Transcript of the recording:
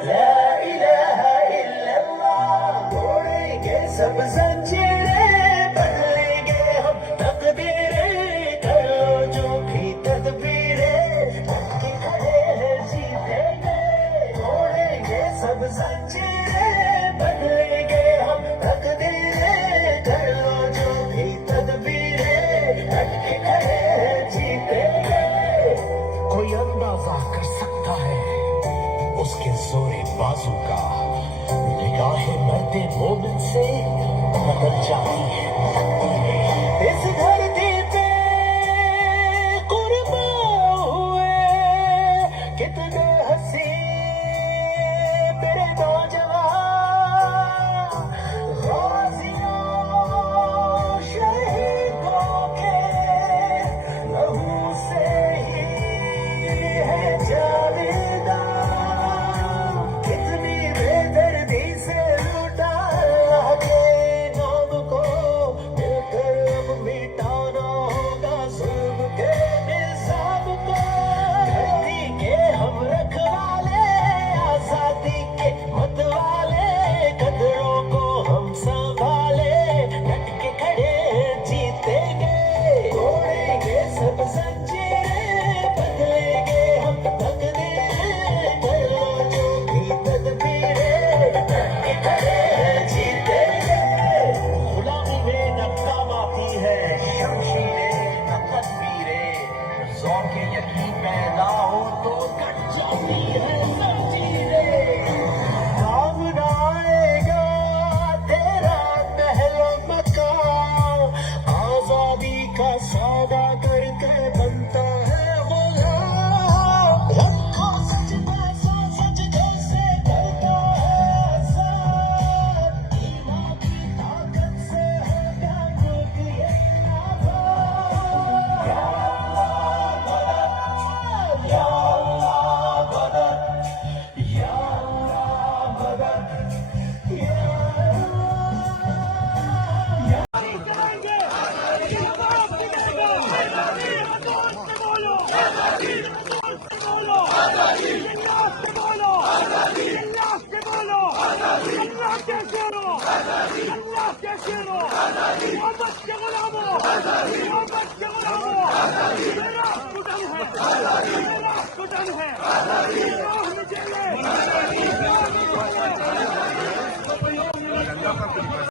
ला इलाहा इल्लल्लाह। तोड़ेंगे सब जंजीरें, बदलेंगे हम तकदीरें, कर लो जो भी तदबीरें, डटे खड़े हैं जीतेंगे। तोड़ेंगे सब जंजीरें, बदलेंगे हम तकदीरें, कर लो जो भी तदबीरें, डटे खड़े हैं जीतेंगे। कोई अंदाजा कर सकता है उसके जोरे बाजू का, निगाहें मरते मोमिन से बदल जाती है।